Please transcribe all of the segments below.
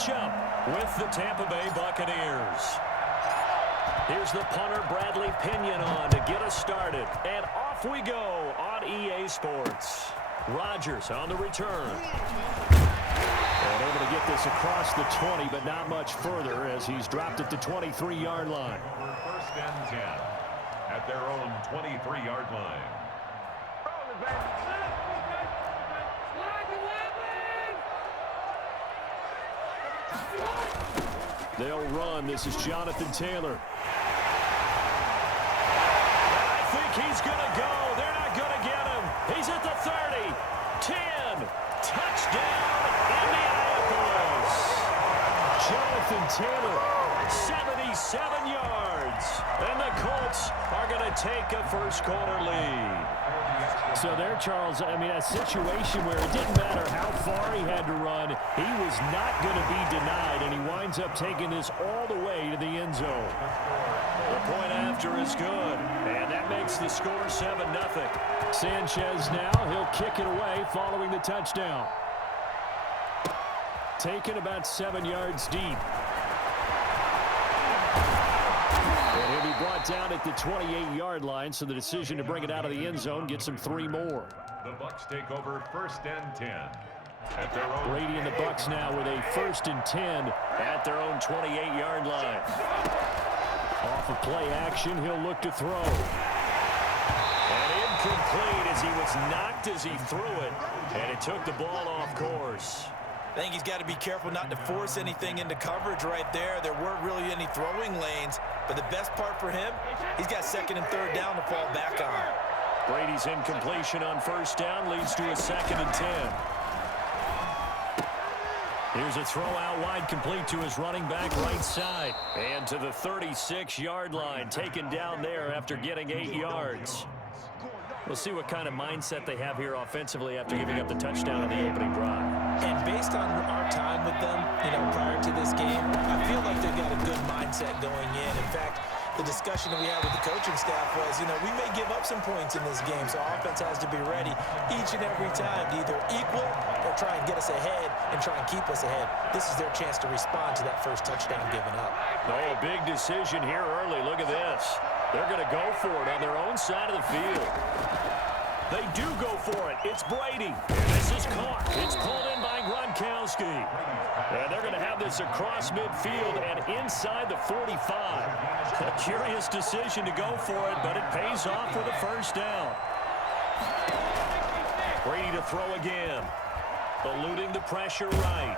matchup with the Tampa Bay Buccaneers. Here's the punter, Bradley Pinion, on to get us started. And off we go on EA Sports. Rodgers on the return. And able to get this across the 20, but not much further as he's dropped at the 23-yard line. First and 10 at their own 23-yard line. They'll run. This is Jonathan Taylor. I think he's going to go. They're not going to get him. He's at the 30. 10. Touchdown, Indianapolis. Jonathan Taylor, 77 yards. And the Colts are going to take a first-quarter lead. So there, Charles, I mean, a situation where it didn't matter how far he had to run, he was not going to be denied, and he winds up taking this all the way to the end zone. The point after is good, and that makes the score 7-0. Sanchez now, he'll kick it away following the touchdown. Taken about 7 yards deep. And he'll be brought down at the 28-yard line, so the decision to bring it out of the end zone gets him 3 more. The Bucs take over first and 10 at their own. Brady and the Bucs now with a first and 10 at their own 28-yard line. Off of play action, he'll look to throw. And incomplete as he was knocked as he threw it, and it took the ball off course. I think he's got to be careful not to force anything into coverage right there. There weren't really any throwing lanes, but the best part for him, he's got second and third down to fall back on. Brady's incompletion on first down leads to a second and 10. Here's a throw out wide, complete to his running back right side. And to the 36-yard line, taken down there after getting 8 yards. We'll see what kind of mindset they have here offensively after giving up the touchdown on the opening drive. And based on our time with them, prior to this game, I feel like they've got a good mindset going in. In fact, the discussion that we had with the coaching staff was, we may give up some points in this game, so offense has to be ready each and every time to either equal or try and get us ahead and try and keep us ahead. This is their chance to respond to that first touchdown given up. Oh, big decision here early. Look at this. They're going to go for it on their own side of the field. They do go for it. It's Brady. This is caught. It's pulled in by Gronkowski. And they're going to have this across midfield and inside the 45. A curious decision to go for it, but it pays off with a first down. Brady to throw again. Eluding the pressure right.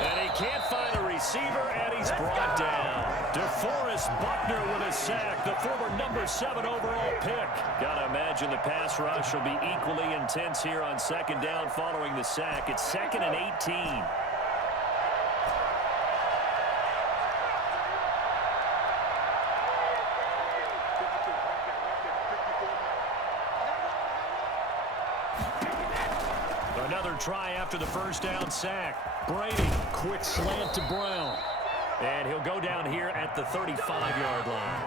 And he can't find a receiver, and he's brought down. DeForest Buckner with a sack, the former number 7 overall pick. Gotta imagine the pass rush will be equally intense here on second down following the sack. It's 2nd and 18. Another try after the first down sack. Brady, quick slant to Brown. And he'll go down here at the 35-yard line.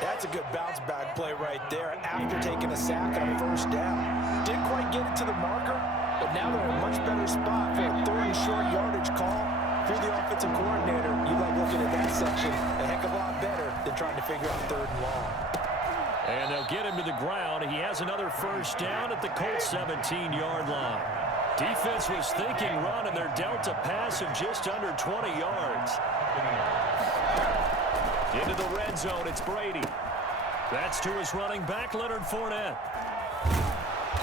That's a good bounce-back play right there after taking a sack on first down. Didn't quite get it to the marker, but now they're in a much better spot for a third and short yardage call. If you're the offensive coordinator, you like looking at that section a heck of a lot better than trying to figure out third and long. And they'll get him to the ground. He has another first down at the Colts 17-yard line. Defense was thinking run, and they're dealt a pass of just under 20 yards. Into the red zone, it's Brady. That's to his running back, Leonard Fournette.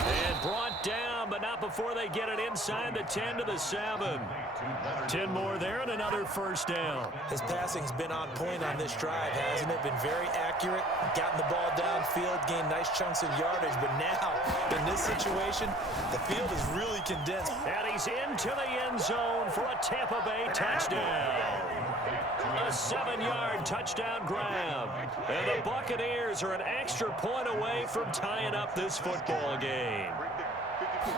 And brought down, but not before they get it inside the 10 to the 7. 10 more there and another first down. His passing's been on point on this drive, hasn't it? Been very accurate, gotten the ball downfield, gained nice chunks of yardage. But now, in this situation, the field is really condensed. And he's into the end zone for a Tampa Bay touchdown. A 7-yard touchdown grab. And the Buccaneers are an extra point away from tying up this football game.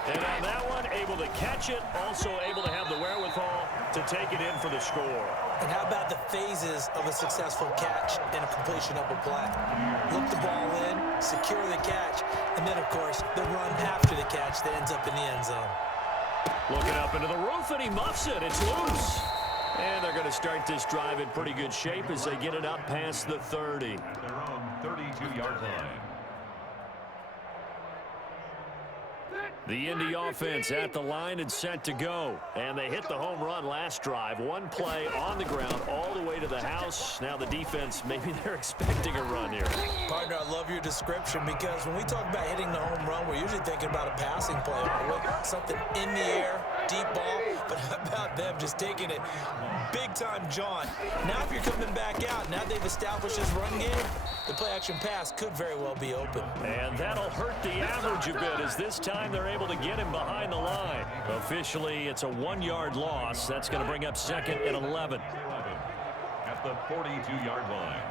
And on that one, able to catch it, also able to have the wherewithal to take it in for the score. And how about the phases of a successful catch and a completion of a play? Look the ball in, secure the catch, and then, of course, the run after the catch that ends up in the end zone. Looking up into the roof, and he muffs it. It's loose. And they're going to start this drive in pretty good shape as they get it up past the 30. At their own 32-yard line. The Indy offense at the line and set to go. And they hit the home run last drive. One play on the ground all the way to the house. Now the defense, maybe they're expecting a run here. Partner, I love your description because when we talk about hitting the home run, we're usually thinking about a passing play, aren't we? Something in the air, deep ball. But how about them just taking it big-time jaunt? Now if you're coming back out, now they've established this run game, the play-action pass could very well be open. And that'll hurt the average a bit as this time they're able to get him behind the line. Officially, it's a 1-yard loss. That's going to bring up second and 11. At the 42-yard line.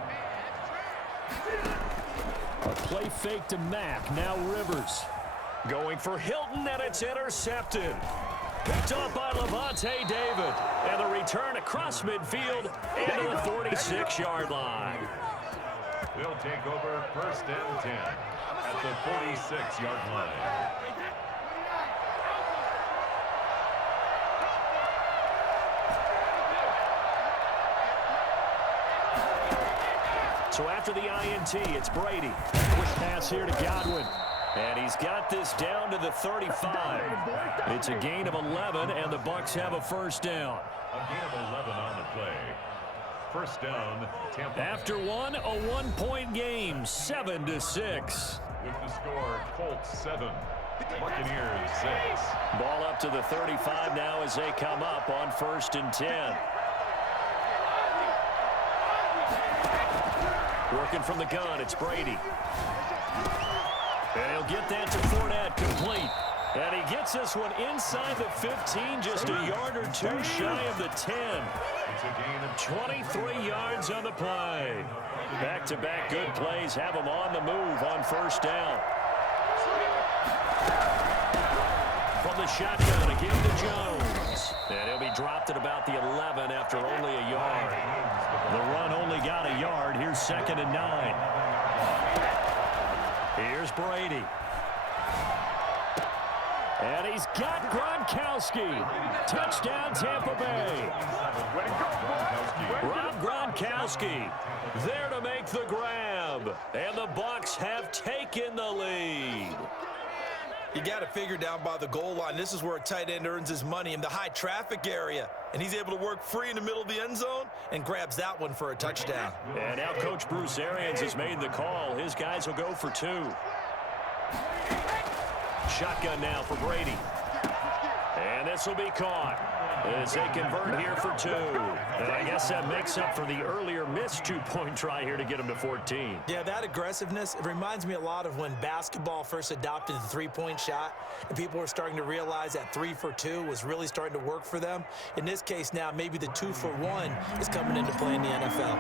A play fake to Mack. Now Rivers. Going for Hilton, and it's intercepted. Picked up by Levante David. And the return across midfield into the 46-yard line. They'll take over first and 10 at the 46-yard line. So after the INT, it's Brady. Quick pass here to Godwin. And he's got this down to the 35. It's a gain of 11, and the Bucs have a first down. A gain of 11 on the play. First down, Tampa. After one, a 1-point game, 7-6. With the score, Colts 7, Buccaneers 6. Ball up to the 35 now as they come up on first and 10. Working from the gun, it's Brady. And he'll get that to Fournette, complete. And he gets this one inside the 15, just a yard or two shy of the 10. It's a gain of 23 yards on the play. Back-to-back good plays have him on the move on first down. From the shotgun, again to Jones. And he'll be dropped at about the 11 after only a yard. The run only got a yard. Here's second and 9. Here's Brady. And he's got Gronkowski. Touchdown, Tampa Bay. Rob Gronkowski there to make the grab. And the Bucs have taken the lead. You got to figure down by the goal line. This is where a tight end earns his money, in the high traffic area. And he's able to work free in the middle of the end zone and grabs that one for a touchdown. And now Coach Bruce Arians has made the call. His guys will go for 2. Shotgun now for Brady. And this will be caught as they convert here for 2. And I guess that makes up for the earlier missed 2-point try here to get them to 14. Yeah, that aggressiveness, it reminds me a lot of when basketball first adopted the three-point shot, and people were starting to realize that 3 for 2 was really starting to work for them. In this case now, maybe the 2 for 1 is coming into play in the NFL.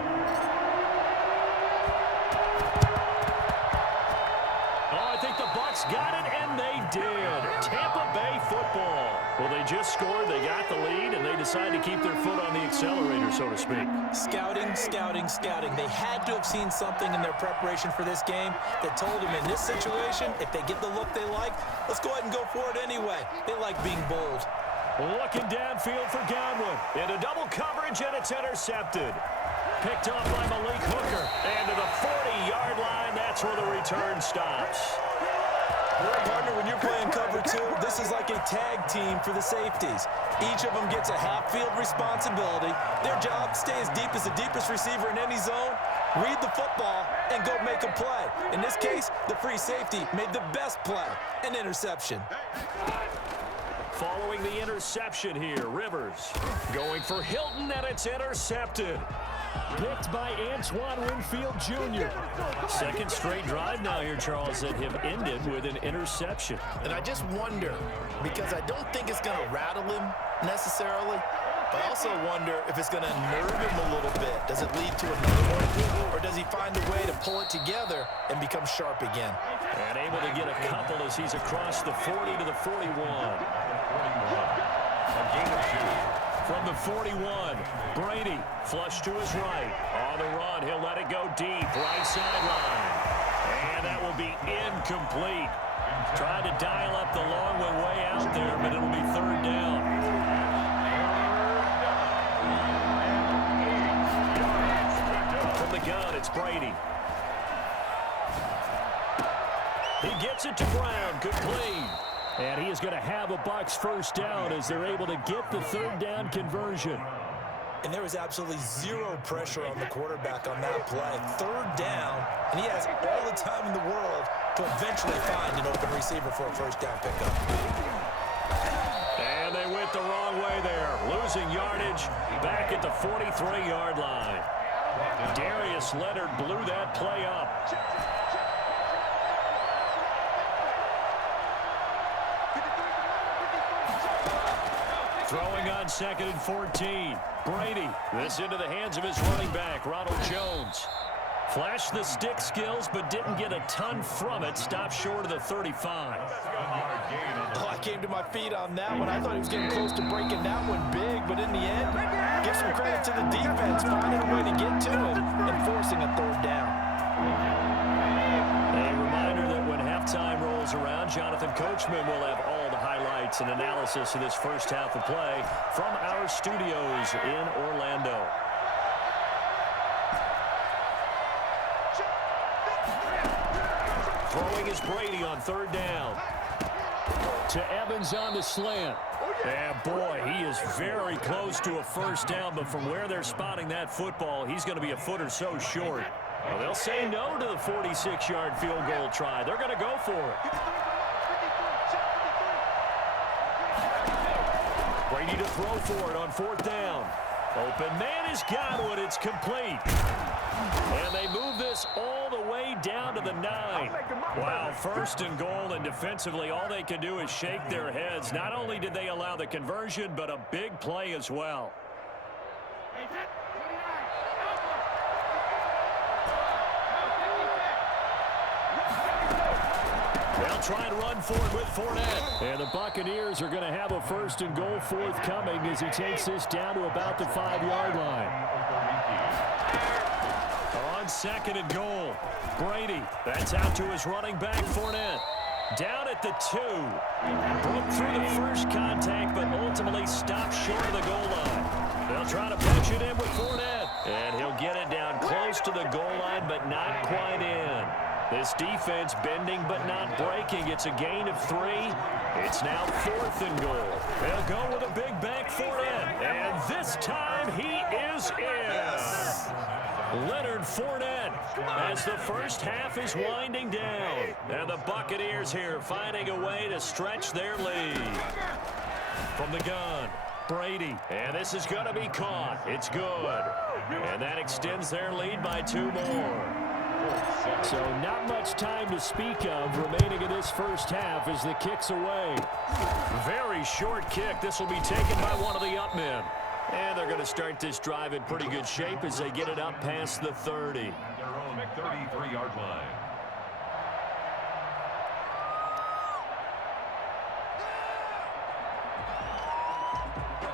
Oh, I think the Bucs got it, and they did. Tampa Bay football. Well, they just scored, they got the lead, and they decided to keep their foot on the accelerator, so to speak. Scouting, scouting, scouting. They had to have seen something in their preparation for this game that told them in this situation, if they get the look they like, let's go ahead and go for it anyway. They like being bold. Looking downfield for Godwin. Into double coverage, and it's intercepted. Picked off by Malik Hooker. And to the 40-yard line, that's where the return stops. Partner, when you're playing cover 2, this is like a tag team for the safeties. Each of them gets a half-field responsibility. Their job, stay as deep as the deepest receiver in any zone, read the football, and go make a play. In this case, the free safety made the best play, an interception. Following the interception here, Rivers going for Hilton, and it's intercepted. Picked by Antoine Winfield Jr. Second straight drive now here, Charles, that have ended with an interception. And I just wonder, because I don't think it's going to rattle him necessarily, but I also wonder if it's going to nerve him a little bit. Does it lead to another one, or does he find a way to pull it together and become sharp again? And able to get a couple as he's across the 40 to the 41. A gain of 2. From the 41, Brady flush to his right. On the run, he'll let it go deep, right sideline. And that will be incomplete. Trying to dial up the long way out there, but it'll be third down. From the gun, it's Brady. He gets it to Brown. Complete. And he is going to have a Bucs first down as they're able to get the third down conversion. And there was absolutely zero pressure on the quarterback on that play. Third down, and he has all the time in the world to eventually find an open receiver for a first down pickup. And they went the wrong way there, losing yardage back at the 43-yard line. Darius Leonard blew that play up. Throwing on 2nd and 14. Brady, this into the hands of his running back, Ronald Jones. Flashed the stick skills, but didn't get a ton from it. Stopped short of the 35. Oh, I came to my feet on that one. I thought he was getting close to breaking that one big, but in the end, give some credit to the defense, finding a way to get to him and forcing a third down. A reminder that when halftime rolls around, Jonathan Coachman will have all the highlights and analysis of this first half of play from our studios in Orlando. Throwing is Brady on third down. To Evans on the slant. And boy, he is very close to a first down, but from where they're spotting that football, he's going to be a foot or so short. Well, they'll say no to the 46-yard field goal try. They're going to go for it. Brady to throw for it on fourth down. Open man has got it. It's complete. And they move this all the way down to the 9. Wow, first and goal, and defensively all they can do is shake their heads. Not only did they allow the conversion, but a big play as well. They'll try and run for it with Fournette. And the Buccaneers are going to have a first and goal forthcoming as he takes this down to about the 5-yard line. On 2nd and goal, Brady. That's out to his running back, Fournette. Down at the 2. Broke through the first contact, but ultimately stopped short of the goal line. They'll try to punch it in with Fournette. And he'll get it down close to the goal line, but not quite in. This defense bending but not breaking. It's a gain of 3. It's now 4th and goal. They'll go with a big bank Fournette. And this time he is in. Leonard Fournette as the first half is winding down. And the Buccaneers here finding a way to stretch their lead. From the gun, Brady. And this is going to be caught. It's good. And that extends their lead by 2 more. So not much time to speak of remaining in this first half as the kick's away. Very short kick. This will be taken by one of the up men. And they're going to start this drive in pretty good shape as they get it up past the 30. Their own 33-yard line.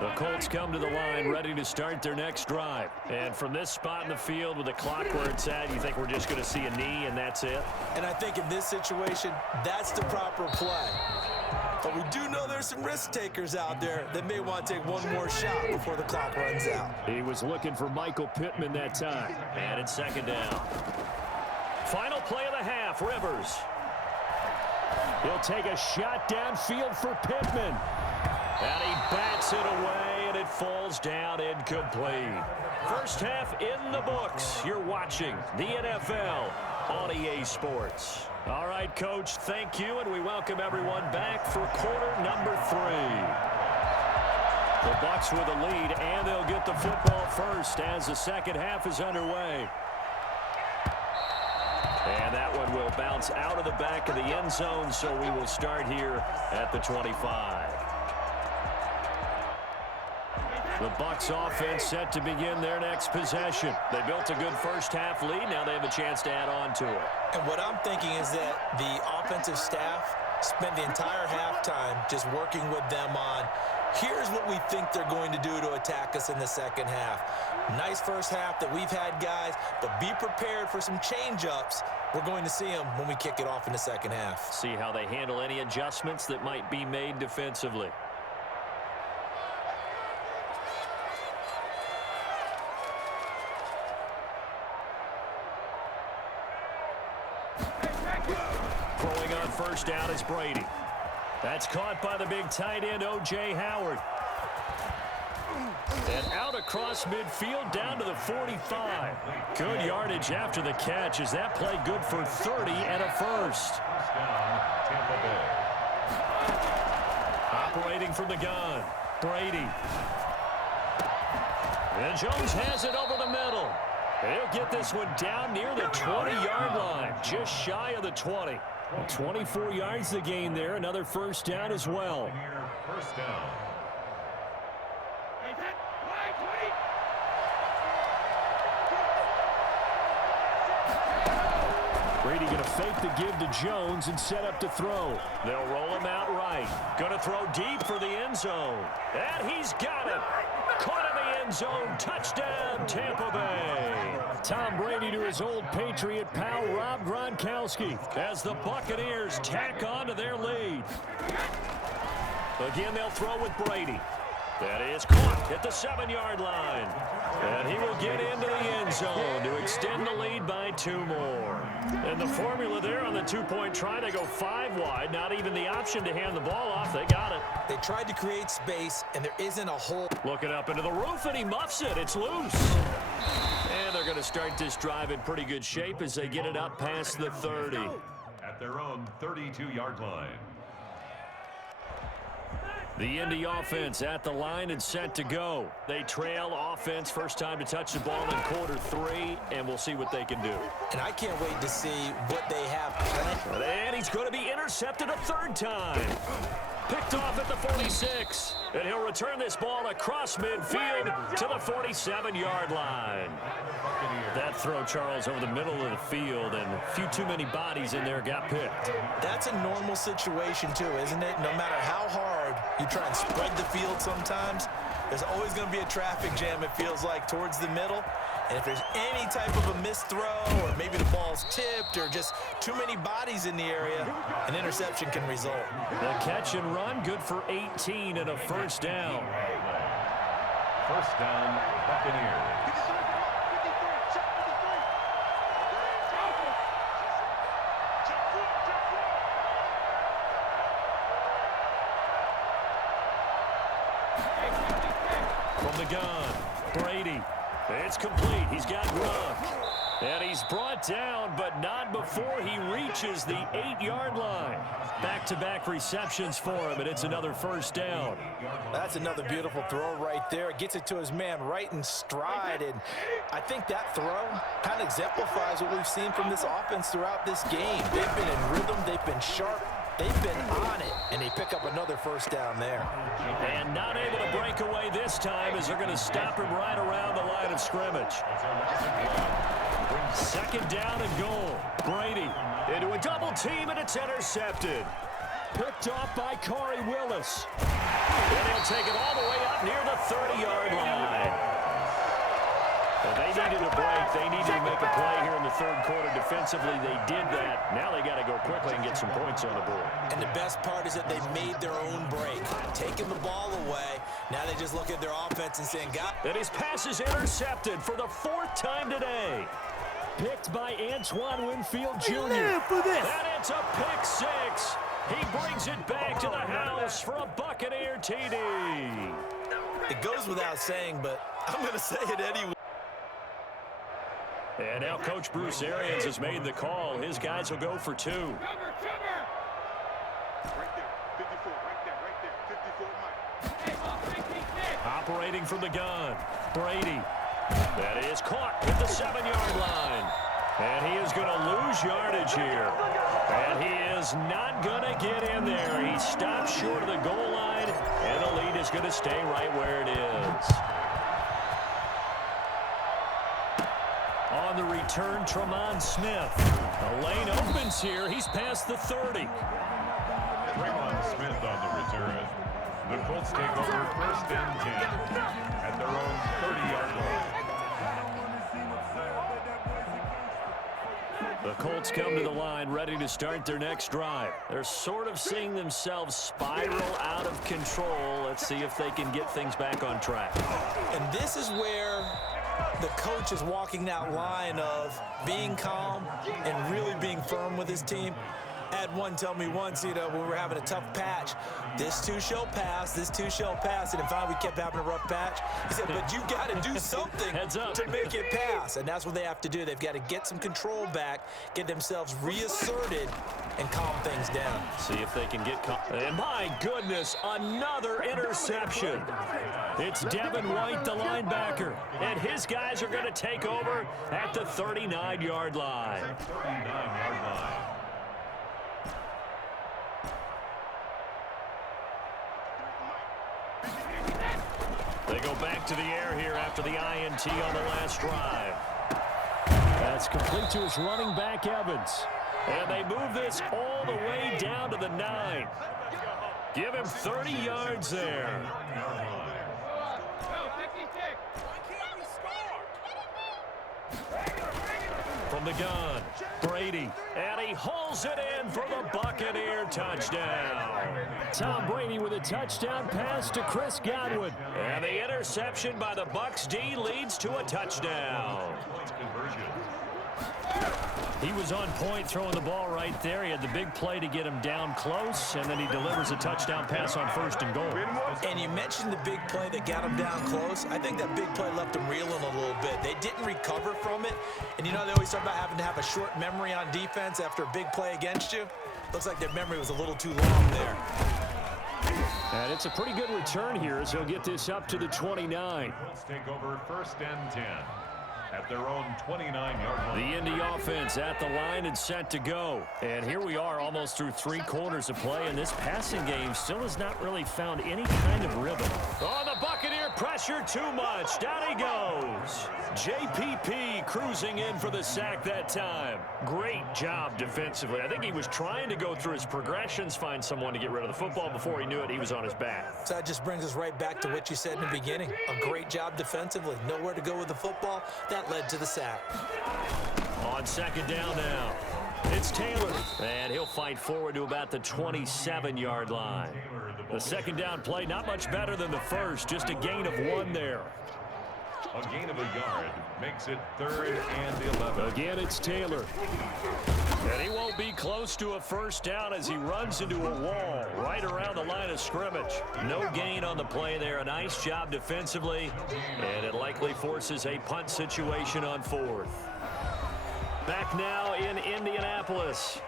The Colts come to the line ready to start their next drive. And from this spot in the field with the clock where it's at, you think we're just going to see a knee and that's it? And I think in this situation, that's the proper play. But we do know there's some risk takers out there that may want to take one more shot before the clock runs out. He was looking for Michael Pittman that time. And it's 2nd down. Final play of the half, Rivers. He'll take a shot downfield for Pittman. And he bats it away, and it falls down incomplete. First half in the books. You're watching the NFL on EA Sports. All right, Coach, thank you, and we welcome everyone back for quarter number 3. The Bucs with a lead, and they'll get the football first as the second half is underway. And that one will bounce out of the back of the end zone, so we will start here at the 25. The Bucs offense set to begin their next possession. They built a good first half lead. Now they have a chance to add on to it. And what I'm thinking is that the offensive staff spent the entire halftime just working with them on Here's what we think they're going to do to attack us in the second half. Nice first half that we've had, guys, but be prepared for some change-ups. We're going to see them when we kick it off in the second half. See how they handle any adjustments that might be made defensively. Throwing on first down is Brady. That's caught by the big tight end, O.J. Howard. And out across midfield down to the 45. Good yardage after the catch. Is that play good for 30 and a first? First down, Tampa Bay. Operating from the gun, Brady. And Jones has it over the middle. He'll get this one down near the 20-yard line, just shy of the 20. 24 yards to gain there. Another first down as well. First down. Brady going to fake the give to Jones and set up to throw. They'll roll him out right. Going to throw deep for the end zone. And he's got it. Caught in the end zone. Touchdown, Tampa Bay. Tom Brady to his old Patriot pal, Rob Gronkowski, as the Buccaneers tack on to their lead. Again, they'll throw with Brady. That is caught at the 7-yard line. And he will get into the end zone to extend the lead by 2 more. And the formula there on the 2-point try, they go 5 wide. Not even the option to hand the ball off. They got it. They tried to create space, and there isn't a hole. Looking up into the roof, and he muffs it. It's loose. And they're going to start this drive in pretty good shape as they get it up past the 30. At their own 32-yard line. The Indy offense at the line and set to go. They trail offense, first time to touch the ball in quarter 3, and we'll see what they can do. And I can't wait to see what they have planned. And he's going to be intercepted a 3rd time. Picked off at the 46. And he'll return this ball across midfield to the 47-yard line. That throw, Charles, over the middle of the field, and a few too many bodies in there got picked. That's a normal situation, too, isn't it? No matter how hard you try and spread the field sometimes, there's always going to be a traffic jam, it feels like, towards the middle. And if there's any type of a missed throw, or maybe the ball's tipped, or just too many bodies in the area, an interception can result. The catch and run, good for 18 and a first down. First down, Buccaneers. From the gun, Brady. It's complete. He's got Gronk. And he's brought down, but not before he reaches the 8-yard line. Back-to-back receptions for him, and it's another first down. That's another beautiful throw right there. Gets it to his man right in stride, and I think that throw kind of exemplifies what we've seen from this offense throughout this game. They've been in rhythm. They've been sharp. They've been on it, and they pick up another first down there. And not able to break away this time as they're going to stop him right around the line of scrimmage. 2nd down and goal. Brady into a double team, and it's intercepted. Picked off by Corey Willis. And he'll take it all the way up near the 30-yard line. Well, they needed a break. They needed to make a play here in the 3rd quarter. Defensively, they did that. Now they got to go quickly and get some points on the board. And the best part is that they made their own break. Taking the ball away. Now they just look at their offense and saying, God. And his pass is intercepted for the 4th time today. Picked by Antoine Winfield Jr. And it's a pick 6. He brings it back to the house for a Buccaneer TD. It goes without saying, but I'm going to say it anyway. And now Coach Bruce Arians has made the call. His guys will go for 2. Right there, 54, right there, 54. Operating from the gun, Brady. That is caught at the 7-yard line. And he is going to lose yardage here. And he is not going to get in there. He stops short of the goal line, and the lead is going to stay right where it is. On the return, Tremont Smith. The lane opens here. He's past the 30. Tremont Smith on the return. The Colts take over first and 10 at their own 30-yard line. The Colts come to the line ready to start their next drive. They're sort of seeing themselves spiral out of control. Let's see if they can get things back on track. And this is where the coach is walking that line of being calm and really being firm with his team. I had one tell me once, when we were having a tough patch, this too shall pass, this too shall pass. And finally, we kept having a rough patch. He said, but you got to do something to make it pass. And that's what they have to do. They've got to get some control back, get themselves reasserted, and calm things down. See if they can get calm. And my goodness, another interception. It's Devin White, the linebacker. And his guys are going to take over at the 39-yard line. 39-yard line. They go back to the air here after the INT on the last drive. That's complete to his running back, Evans. And they move this all the way down to the 9. Give him 30 yards there. From the gun, Brady, and he hauls it in for the Buccaneer touchdown. Tom Brady with a touchdown pass to Chris Godwin. And the interception by the Bucs D leads to a touchdown. He was on point throwing the ball right there. He had the big play to get him down close, and then he delivers a touchdown pass on 1st and goal. And you mentioned the big play that got him down close. I think that big play left him reeling a little bit. They didn't recover from it. And they always talk about having to have a short memory on defense after a big play against you. Looks like their memory was a little too long there. And it's a pretty good return here as he'll get this up to the 29. Let's take over first and 10 at their own 29-yard line. The Indy offense at the line and set to go. And here we are almost through 3 quarters of play, and this passing game still has not really found any kind of rhythm. Oh, the Buccaneer pressure too much. Down he goes. JPP cruising in for the sack that time. Great job defensively. I think he was trying to go through his progressions, find someone to get rid of the football. Before he knew it, he was on his back. So that just brings us right back to what you said in the beginning. A great job defensively. Nowhere to go with the football. That led to the sack. On 2nd down now, it's Taylor. And he'll fight forward to about the 27-yard line. The 2nd down play, not much better than the first. Just a gain of 1 there. A gain of a yard makes it 3rd and 11. Again, it's Taylor. And he won't be close to a 1st down as he runs into a wall right around the line of scrimmage. No gain on the play there. A nice job defensively. And it likely forces a punt situation on 4th. Back now in Indianapolis.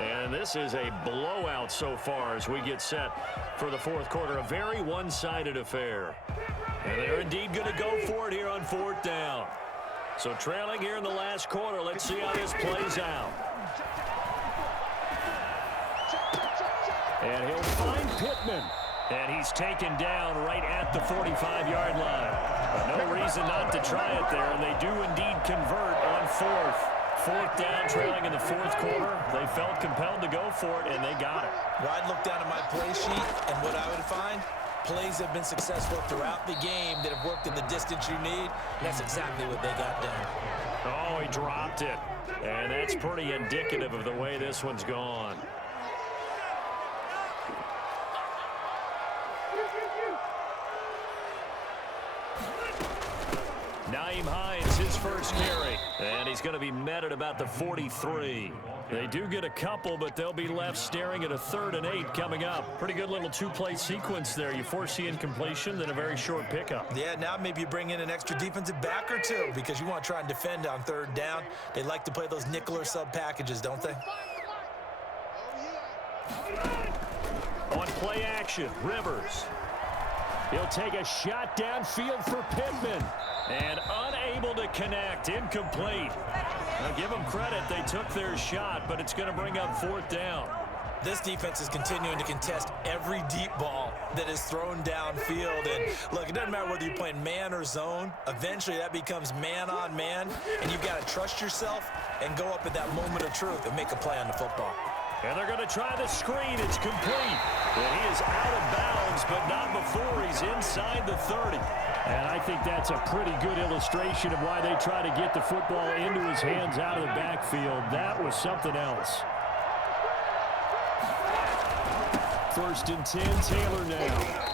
And this is a blowout so far as we get set for the 4th quarter. A very one-sided affair. And they're indeed going to go for it here on 4th down. So trailing here in the last quarter. Let's see how this plays out. And he'll find Pittman. And he's taken down right at the 45-yard line. But no reason not to try it there. And they do indeed convert on 4th. 4th down, trailing in the 4th quarter. They felt compelled to go for it, and they got it. Well, I'd look down at my play sheet, and what I would find, plays have been successful throughout the game that have worked in the distance you need. And that's exactly what they got done. Oh, he dropped it. And that's pretty indicative of the way this one's gone. Naeem Hines, his first carry. And he's going to be met at about the 43. They do get a couple, but they'll be left staring at a 3rd and 8 coming up. Pretty good little 2-play sequence there. You foresee incompletion, then a very short pickup. Yeah, now maybe you bring in an extra defensive back or 2 because you want to try and defend on 3rd down. They like to play those nickel or sub packages, don't they? On play action, Rivers. He'll take a shot downfield for Pittman. And unable to connect, incomplete. Now give them credit, they took their shot, but it's going to bring up 4th down. This defense is continuing to contest every deep ball that is thrown downfield. And look, it doesn't matter whether you're playing man or zone. Eventually that becomes man on man, and you've got to trust yourself and go up at that moment of truth and make a play on the football. And they're going to try the screen. It's complete. And he is out of bounds, but not before he's inside the 30. And I think that's a pretty good illustration of why they try to get the football into his hands out of the backfield. That was something else. 1st and 10, Taylor now.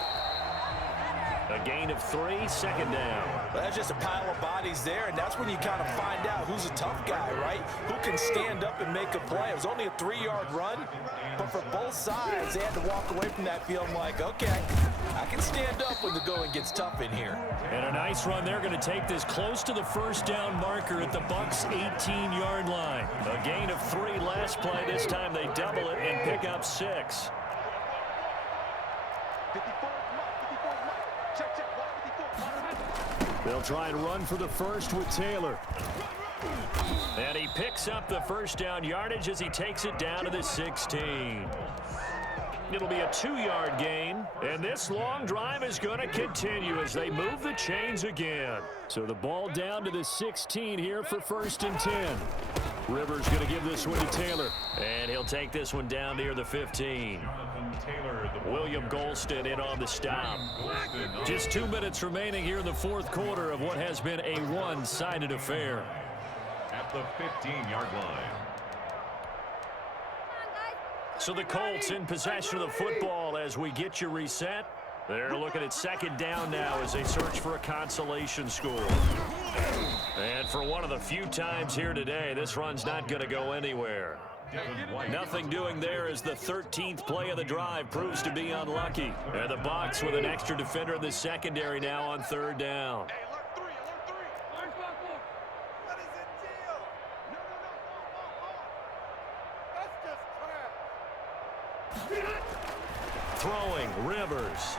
A gain of 3, second down. Well, that's just a pile of bodies there, and that's when you kind of find out who's a tough guy, right? Who can stand up and make a play. It was only a 3-yard run, but for both sides, they had to walk away from that field like, okay, I can stand up when the going gets tough in here. And a nice run. They're going to take this close to the first down marker at the Bucs' 18-yard line. A gain of 3 last play. This time they double it and pick up 6. 54, check, 54. They'll try and run for the first with Taylor. And he picks up the first down yardage as he takes it down to the 16. It'll be a 2-yard gain, and this long drive is going to continue as they move the chains again. So the ball down to the 16 here for 1st and 10. Rivers going to give this one to Taylor, and he'll take this one down near the 15. William Golston in on the stop. Just 2 minutes remaining here in the 4th quarter of what has been a one-sided affair. At the 15-yard line. So the Colts in possession of the football as we get you reset. They're looking at 2nd down now as they search for a consolation score. And for one of the few times here today, this run's not going to go anywhere. Nothing doing there as the 13th play of the drive proves to be unlucky. And the Bucs with an extra defender in the secondary now on 3rd down. Throwing, Rivers.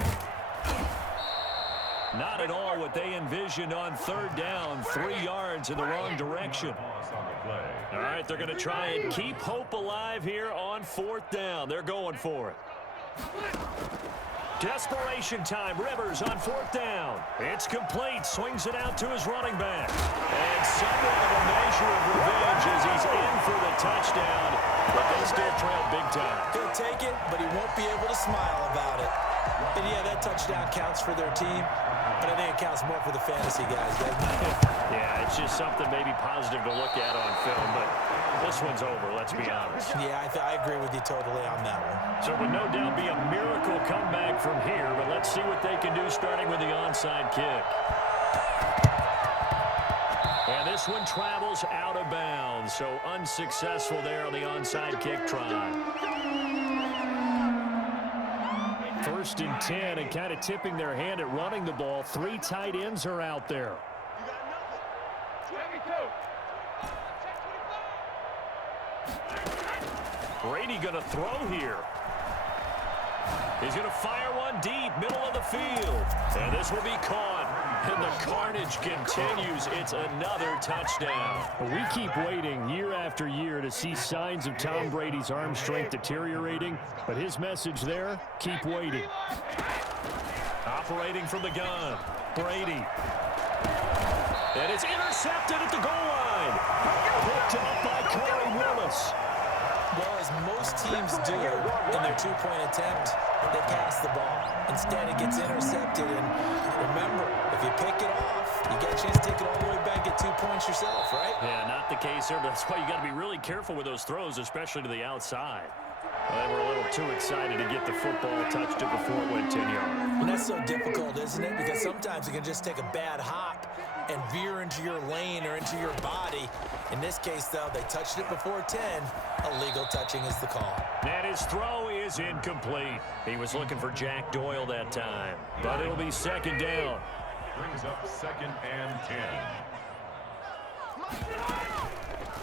Not at all what they envisioned on 3rd down. 3 yards in the wrong direction. All right, they're going to try and keep hope alive here on 4th down. They're going for it. Desperation time. Rivers on 4th down. It's complete. Swings it out to his running back. And somewhat of a measure of revenge as he's in for the touchdown. But they still trail big time. He'll take it, but he won't be able to smile about it. And yeah, that touchdown counts for their team, but I think it counts more for the fantasy guys, doesn't it? Yeah, it's just something maybe positive to look at on film, but this one's over, let's be honest. Yeah, I agree with you totally on that one. So it would no doubt be a miracle comeback from here, but let's see what they can do starting with the onside kick. And this one travels out of bounds, so unsuccessful there on the onside kick try. 1st and 10, and kind of tipping their hand at running the ball. 3 tight ends are out there. Brady going to throw here. He's going to fire one deep, middle of the field. And this will be caught. And the carnage continues. It's another touchdown. We keep waiting year after year to see signs of Tom Brady's arm strength deteriorating. But his message there, keep waiting. Operating from the gun, Brady. And it's intercepted at the goal line. Picked up by Corey Willis. Well, as most teams do in their 2-point attempt, they pass the ball. Instead, it gets intercepted. And remember, if you pick it off, you get a chance to take it all the way back, get 2 points yourself, right? Yeah, not the case here, but that's why you got to be really careful with those throws, especially to the outside. Well, they were a little too excited to get the football, touched it before it went 10 yards. And that's so difficult, isn't it? Because sometimes it can just take a bad hop and veer into your lane or into your body. In this case, though, they touched it before 10. Illegal touching is the call. And his throw is incomplete. He was looking for Jack Doyle that time. But it'll be 2nd down. Brings up 2nd and 10.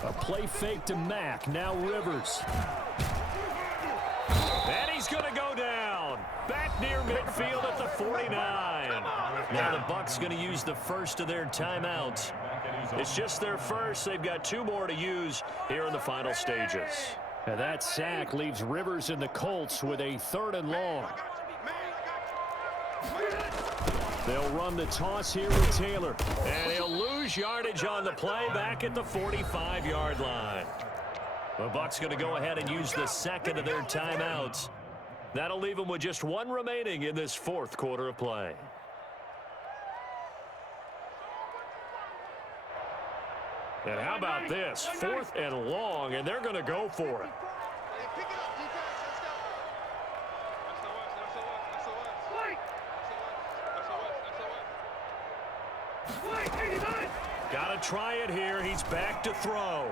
A play fake to Mack. Now Rivers. And he's going to go down. Back near midfield at the 49. Now the Bucs going to use the first of their timeouts. It's just their first. They've got 2 more to use here in the final stages. And that sack leaves Rivers and the Colts with a 3rd and long. They'll run the toss here with Taylor. And he'll lose yardage on the play back at the 45-yard line. The Bucs going to go ahead and use the second of their timeouts. That'll leave them with just one remaining in this fourth quarter of play. And how about this? 4th and long, and they're going to go for it. Got to try it here. He's back to throw.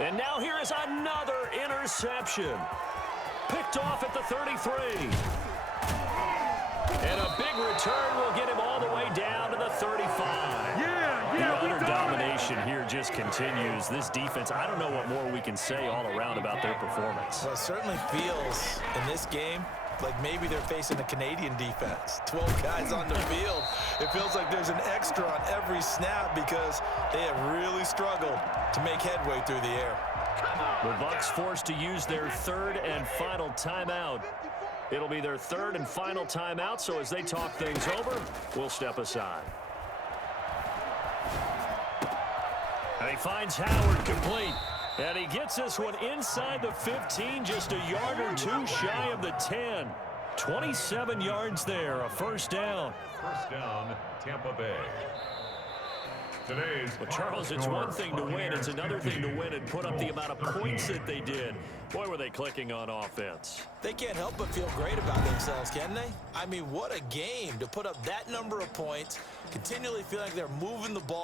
And now here is another interception. Picked off at the 33. And a big return will get him all the way down to the 35. The utter domination here just continues. This defense, I don't know what more we can say all around about their performance. Well, it certainly feels in this game like maybe they're facing a Canadian defense. 12 guys on the field. It feels like there's an extra on every snap because they have really struggled to make headway through the air. The Bucs forced to use their third and final timeout. It'll be their third and final timeout, so as they talk things over, we'll step aside. And he finds Howard complete. And he gets this one inside the 15, just a yard or two shy of the 10. 27 yards there, a first down. First down, Tampa Bay. Well, Charles, it's one thing to win. It's another thing to win and put up the amount of points that they did. Boy, were they clicking on offense. They can't help but feel great about themselves, can they? I mean, what a game to put up that number of points, continually feel like they're moving the ball.